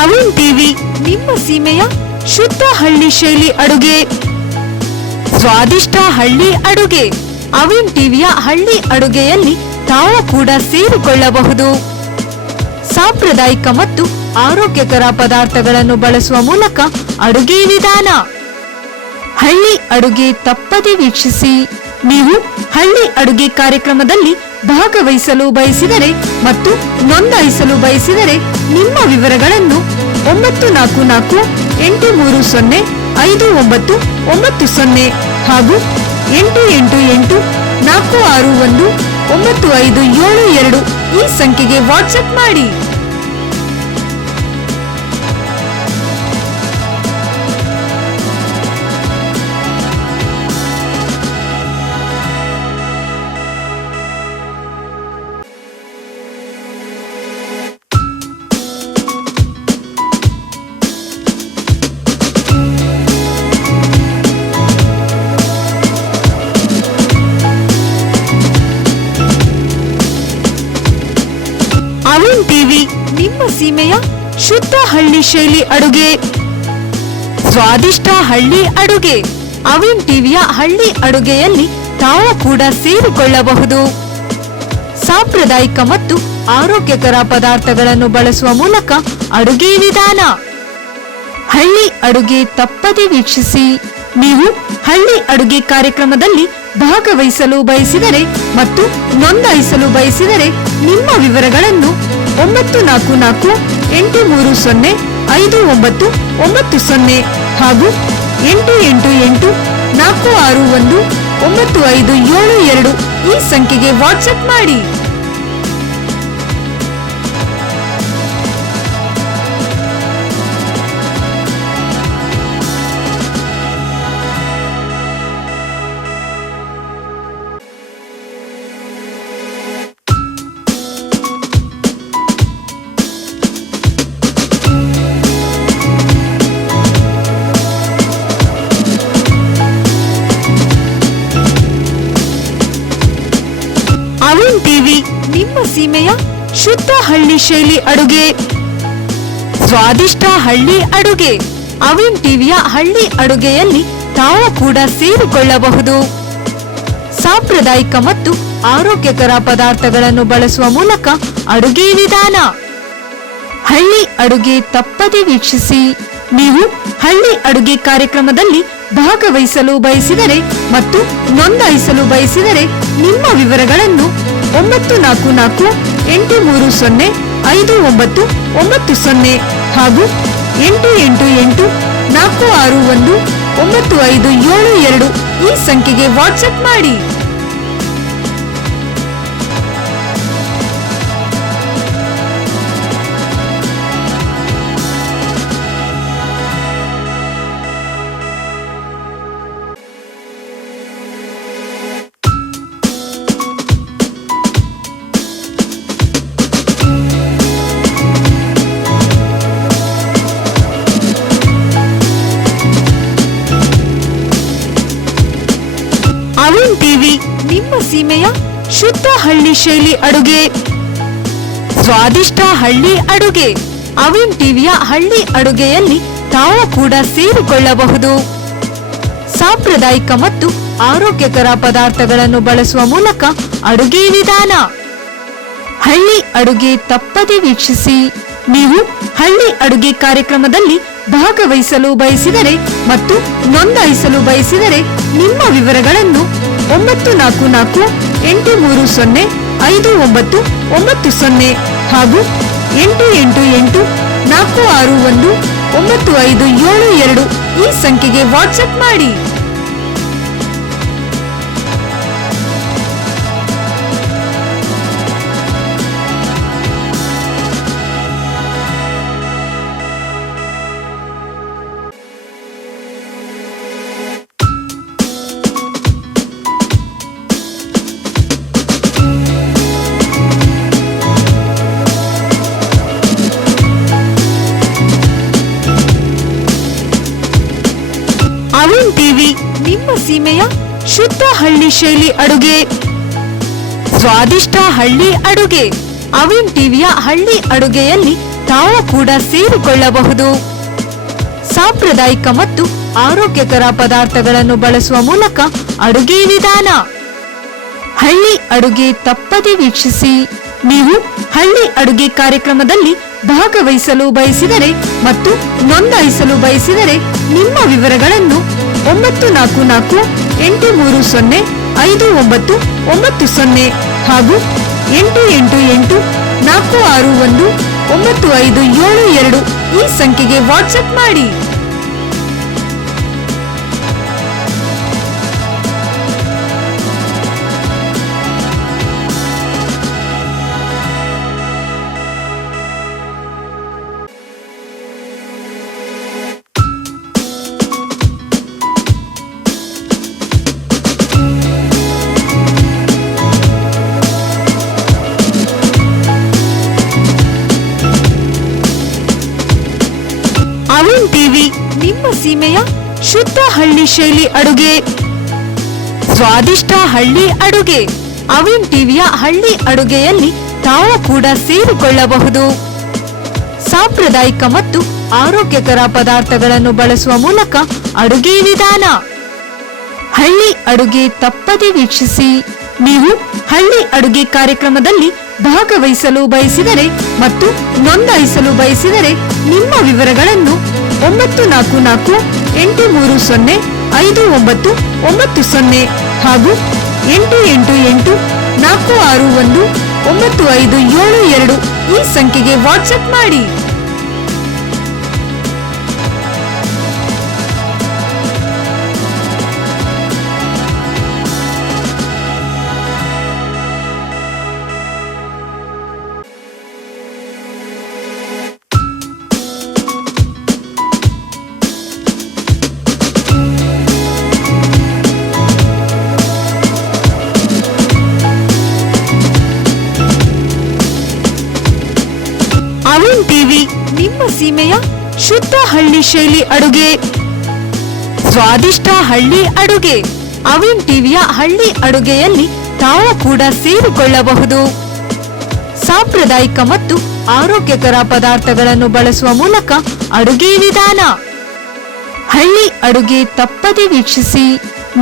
Avin TV ನಿಮ್ಮ ಸೀಮೆಯ ಶುದ್ಧ ಹಳ್ಳಿ ಶೈಲಿ ಅಡುಗೆ, ಸ್ವಾದಿಷ್ಟ ಹಳ್ಳಿ ಅಡುಗೆ. ಅವಿನ್ ಟಿವಿಯ ಹಳ್ಳಿ ಅಡುಗೆಯಲ್ಲಿ ತಾವು ಕೂಡ ಸೇರಿಕೊಳ್ಳಬಹುದು. ಸಾಂಪ್ರದಾಯಿಕ ಮತ್ತು ಆರೋಗ್ಯಕರ ಪದಾರ್ಥಗಳನ್ನು ಬಳಸುವ ಮೂಲಕ ಅಡುಗೆ ವಿಧಾನ. ಹಳ್ಳಿ ಅಡುಗೆ ತಪ್ಪದೆ ವೀಕ್ಷಿಸಿ. ನೀವು ಹಳ್ಳಿ ಅಡುಗೆ ಕಾರ್ಯಕ್ರಮದಲ್ಲಿ ಭಾಗವಹಿಸಲು ಬಯಸಿದರೆ ಮತ್ತು ನೋಂದಾಯಿಸಲು ಬಯಸಿದರೆ ನಿಮ್ಮ ವಿವರಗಳನ್ನು 9448305990 ಹಾಗೂ 8884619572 ಈ ಸಂಖ್ಯೆಗೆ ವಾಟ್ಸ್ಆಪ್ ಮಾಡಿ. ಅವಿನ್ ಟಿವಿ ನಿಮ್ಮ ಸೀಮೆಯ ಶುದ್ಧ ಹಳ್ಳಿ ಶೈಲಿ ಅಡುಗೆ, ಸ್ವಾದಿಷ್ಟ ಹಳ್ಳಿ ಅಡುಗೆ. ಅವಿನ್ ಟಿವಿಯ ಹಳ್ಳಿ ಅಡುಗೆಯಲ್ಲಿ ತಾವು ಕೂಡ ಸೇರಿಕೊಳ್ಳಬಹುದು. ಸಾಂಪ್ರದಾಯಿಕ ಮತ್ತು ಆರೋಗ್ಯಕರ ಪದಾರ್ಥಗಳನ್ನು ಬಳಸುವ ಮೂಲಕ ಅಡುಗೆ ವಿಧಾನ. ಹಳ್ಳಿ ಅಡುಗೆ ತಪ್ಪದೆ ವೀಕ್ಷಿಸಿ. ನೀವು ಹಳ್ಳಿ ಅಡುಗೆ ಕಾರ್ಯಕ್ರಮದಲ್ಲಿ ಭಾಗವಹಿಸಲು ಬಯಸಿದರೆ ಮತ್ತು ನೋಂದಾಯಿಸಲು ಬಯಸಿದರೆ ನಿಮ್ಮ ವಿವರಗಳನ್ನು 9448305990 ಹಾಗೂ 8884619572 ಈ ಸಂಖ್ಯೆಗೆ ವಾಟ್ಸ್ಆಪ್ ಮಾಡಿ. ಅವಿನ್ ಟಿವಿ ನಿಮ್ಮ ಸೀಮೆಯ ಶುದ್ಧ ಹಳ್ಳಿ ಶೈಲಿ ಅಡುಗೆ, ಸ್ವಾದಿಷ್ಟ ಹಳ್ಳಿ ಅಡುಗೆ. ಅವಿನ್ ಟಿವಿಯ ಹಳ್ಳಿ ಅಡುಗೆಯಲ್ಲಿ ತಾವು ಕೂಡ ಸೇರಿಕೊಳ್ಳಬಹುದು. ಸಾಂಪ್ರದಾಯಿಕ ಮತ್ತು ಆರೋಗ್ಯಕರ ಪದಾರ್ಥಗಳನ್ನು ಬಳಸುವ ಮೂಲಕ ಅಡುಗೆ ವಿಧಾನ. ಹಳ್ಳಿ ಅಡುಗೆ ತಪ್ಪದೆ ವೀಕ್ಷಿಸಿ. ನೀವು ಹಳ್ಳಿ ಅಡುಗೆ ಕಾರ್ಯಕ್ರಮದಲ್ಲಿ ಭಾಗವಹಿಸಲು ಬಯಸಿದರೆ ಮತ್ತು ನೋಂದಾಯಿಸಲು ಬಯಸಿದರೆ ನಿಮ್ಮ ವಿವರಗಳನ್ನು 9448305990 ಹಾಗೂ 8884619572 ಈ ಸಂಖ್ಯೆಗೆ ವಾಟ್ಸ್ಆಪ್ ಮಾಡಿ. ಅವಿನ್ ಟಿವಿ ನಿಮ್ಮ ಸೀಮೆಯ ಶುದ್ಧ ಹಳ್ಳಿ ಶೈಲಿ ಅಡುಗೆ, ಸ್ವಾದಿಷ್ಟ ಹಳ್ಳಿ ಅಡುಗೆ. ಅವಿನ್ ಟಿವಿಯ ಹಳ್ಳಿ ಅಡುಗೆಯಲ್ಲಿ ತಾವು ಕೂಡ ಸೇರಿಕೊಳ್ಳಬಹುದು. ಸಾಂಪ್ರದಾಯಿಕ ಮತ್ತು ಆರೋಗ್ಯಕರ ಪದಾರ್ಥಗಳನ್ನು ಬಳಸುವ ಮೂಲಕ ಅಡುಗೆ ವಿಧಾನ. ಹಳ್ಳಿ ಅಡುಗೆ ತಪ್ಪದೆ ವೀಕ್ಷಿಸಿ. ನೀವು ಹಳ್ಳಿ ಅಡುಗೆ ಕಾರ್ಯಕ್ರಮದಲ್ಲಿ ಭಾಗವಹಿಸಲು ಬಯಸಿದರೆ ಮತ್ತು ನೋಂದಾಯಿಸಲು ಬಯಸಿದರೆ ನಿಮ್ಮ ವಿವರಗಳನ್ನು 9448305990 ಹಾಗೂ 8884619572 ಈ ಸಂಖ್ಯೆಗೆ ವಾಟ್ಸ್ಆಪ್ ಮಾಡಿ. ಅವಿನ್ ಟಿವಿ ನಿಮ್ಮ ಸೀಮೆಯ ಶುದ್ಧ ಹಳ್ಳಿ ಶೈಲಿ ಅಡುಗೆ, ಸ್ವಾದಿಷ್ಟ ಹಳ್ಳಿ ಅಡುಗೆ. ಅವಿನ್ ಟಿವಿಯ ಹಳ್ಳಿ ಅಡುಗೆಯಲ್ಲಿ ತಾವು ಕೂಡ ಸೇರಿಕೊಳ್ಳಬಹುದು. ಸಾಂಪ್ರದಾಯಿಕ ಮತ್ತು ಆರೋಗ್ಯಕರ ಪದಾರ್ಥಗಳನ್ನು ಬಳಸುವ ಮೂಲಕ ಅಡುಗೆ ವಿಧಾನ. ಹಳ್ಳಿ ಅಡುಗೆ ತಪ್ಪದೆ ವೀಕ್ಷಿಸಿ. ನೀವು ಹಳ್ಳಿ ಅಡುಗೆ ಕಾರ್ಯಕ್ರಮದಲ್ಲಿ ಭಾಗವಹಿಸಲು ಬಯಸಿದರೆ ಮತ್ತು ನೋಂದಾಯಿಸಲು ಬಯಸಿದರೆ ನಿಮ್ಮ ವಿವರಗಳನ್ನು 9448305990 ಹಾಗೂ 8884619572 ಈ ಸಂಖ್ಯೆಗೆ ವಾಟ್ಸ್ಆಪ್ ಮಾಡಿ. ಅವಿನ್ ಟಿವಿ ನಿಮ್ಮ ಸೀಮೆಯ ಶುದ್ಧ ಹಳ್ಳಿ ಶೈಲಿ ಅಡುಗೆ. ಸ್ವಾದಿಷ್ಟ ಹಳ್ಳಿ ಅಡುಗೆ. ಅವಿನ್ ಟಿವಿಯ ಹಳ್ಳಿ ಅಡುಗೆಯಲ್ಲಿ ತಾವು ಕೂಡ ಸೇರಿಕೊಳ್ಳಬಹುದು. ಸಾಂಪ್ರದಾಯಿಕ ಮತ್ತು ಆರೋಗ್ಯಕರ ಪದಾರ್ಥಗಳನ್ನು ಬಳಸುವ ಮೂಲಕ ಅಡುಗೆ ವಿಧಾನ. ಹಳ್ಳಿ ಅಡುಗೆ ತಪ್ಪದೆ ವೀಕ್ಷಿಸಿ. ನೀವು ಹಳ್ಳಿ ಅಡುಗೆ ಕಾರ್ಯಕ್ರಮದಲ್ಲಿ ಭಾಗವಹಿಸಲು ಬಯಸಿದರೆ ಮತ್ತು ನೋಂದಾಯಿಸಲು ಬಯಸಿದರೆ ನಿಮ್ಮ ವಿವರಗಳನ್ನು 9448305990 ಹಾಗೂ 8884619572 ಈ ಸಂಖ್ಯೆಗೆ ವಾಟ್ಸ್ಆಪ್ ಮಾಡಿ. ಅವಿನ್ ಟಿವಿ ನಿಮ್ಮ ಸೀಮೆಯ ಶುದ್ಧ ಹಳ್ಳಿ ಶೈಲಿ ಅಡುಗೆ. ಸ್ವಾದಿಷ್ಟ ಹಳ್ಳಿ ಅಡುಗೆ. ಅವಿನ್ ಟಿವಿಯ ಹಳ್ಳಿ ಅಡುಗೆಯಲ್ಲಿ ತಾವು ಕೂಡ ಸೇರಿಕೊಳ್ಳಬಹುದು. ಸಾಂಪ್ರದಾಯಿಕ ಮತ್ತು ಆರೋಗ್ಯಕರ ಪದಾರ್ಥಗಳನ್ನು ಬಳಸುವ ಮೂಲಕ ಅಡುಗೆ ವಿಧಾನ. ಹಳ್ಳಿ ಅಡುಗೆ ತಪ್ಪದೆ ವೀಕ್ಷಿಸಿ.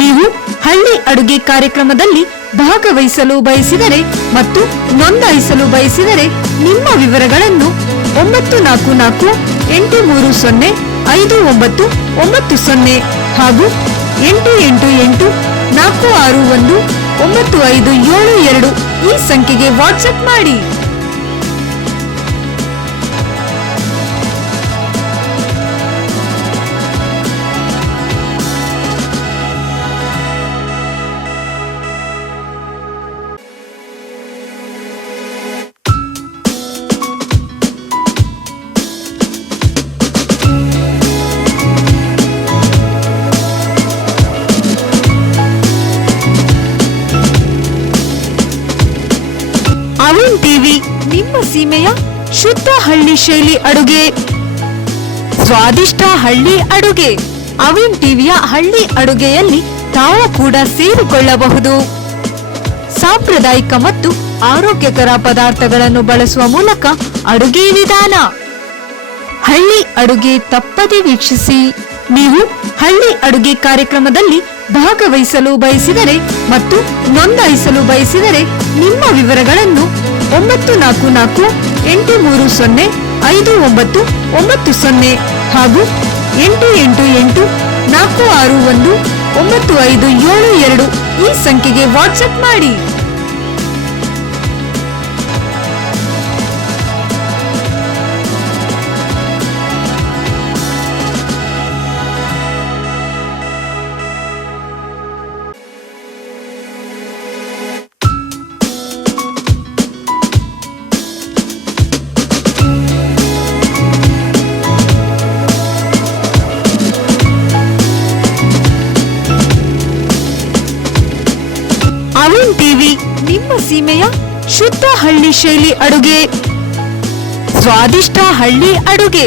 ನೀವು ಹಳ್ಳಿ ಅಡುಗೆ ಕಾರ್ಯಕ್ರಮದಲ್ಲಿ ಭಾಗವಹಿಸಲು ಬಯಸಿದರೆ ಮತ್ತು ನೋಂದಾಯಿಸಲು ಬಯಸಿದರೆ ನಿಮ್ಮ ವಿವರಗಳನ್ನು 9448305990 ಹಾಗೂ 8884619572 ಈ ಸಂಖ್ಯೆಗೆ ವಾಟ್ಸ್ಆಪ್ ಮಾಡಿ. ಅವಿನ್ ಟಿವಿ ನಿಮ್ಮ ಸೀಮೆಯ ಶುದ್ಧ ಹಳ್ಳಿ ಶೈಲಿ ಅಡುಗೆ. ಸ್ವಾದಿಷ್ಟ ಹಳ್ಳಿ ಅಡುಗೆ. ಅವಿನ್ ಟಿವಿಯ ಹಳ್ಳಿ ಅಡುಗೆಯಲ್ಲಿ ತಾವು ಕೂಡ ಸೇರಿಕೊಳ್ಳಬಹುದು. ಸಾಂಪ್ರದಾಯಿಕ ಮತ್ತು ಆರೋಗ್ಯಕರ ಪದಾರ್ಥಗಳನ್ನು ಬಳಸುವ ಮೂಲಕ ಅಡುಗೆ ವಿಧಾನ. ಹಳ್ಳಿ ಅಡುಗೆ ತಪ್ಪದೆ ವೀಕ್ಷಿಸಿ. ನೀವು ಹಳ್ಳಿ ಅಡುಗೆ ಕಾರ್ಯಕ್ರಮದಲ್ಲಿ ಭಾಗವಹಿಸಲು ಬಯಸಿದರೆ ಮತ್ತು ನೋಂದಾಯಿಸಲು ಬಯಸಿದರೆ ನಿಮ್ಮ ವಿವರಗಳನ್ನು 9448305990 ಹಾಗೂ 8884619572 ಈ ಸಂಖ್ಯೆಗೆ ವಾಟ್ಸ್ಆಪ್ ಮಾಡಿ. ಅವಿನ್ ಟಿವಿ ನಿಮ್ಮ ಸೀಮೆಯ ಶುದ್ಧ ಹಳ್ಳಿ ಶೈಲಿ ಅಡುಗೆ. ಸ್ವಾದಿಷ್ಟ ಹಳ್ಳಿ ಅಡುಗೆ.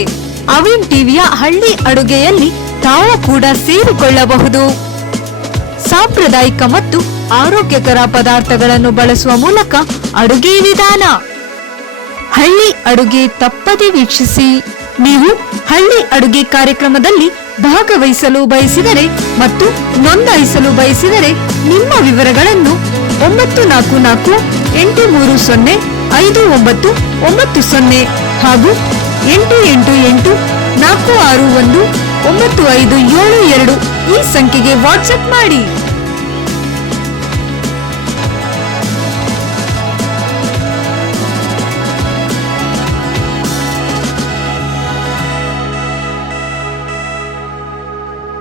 ಅವಿನ್ ಟಿವಿಯ ಹಳ್ಳಿ ಅಡುಗೆಯಲ್ಲಿ ತಾವು ಕೂಡ ಸೇರಿಕೊಳ್ಳಬಹುದು. ಸಾಂಪ್ರದಾಯಿಕ ಮತ್ತು ಆರೋಗ್ಯಕರ ಪದಾರ್ಥಗಳನ್ನು ಬಳಸುವ ಮೂಲಕ ಅಡುಗೆ ವಿಧಾನ. ಹಳ್ಳಿ ಅಡುಗೆ ತಪ್ಪದೆ ವೀಕ್ಷಿಸಿ. ನೀವು ಹಳ್ಳಿ ಅಡುಗೆ ಕಾರ್ಯಕ್ರಮದಲ್ಲಿ ಭಾಗವಹಿಸಲು ಬಯಸಿದರೆ ಮತ್ತು ನೋಂದಾಯಿಸಲು ಬಯಸಿದರೆ ನಿಮ್ಮ ವಿವರಗಳನ್ನು 9438305990 ಹಾಗೂ 8884619572 ಈ ಸಂಖ್ಯೆಗೆ ವಾಟ್ಸ್ಆಪ್ ಮಾಡಿ.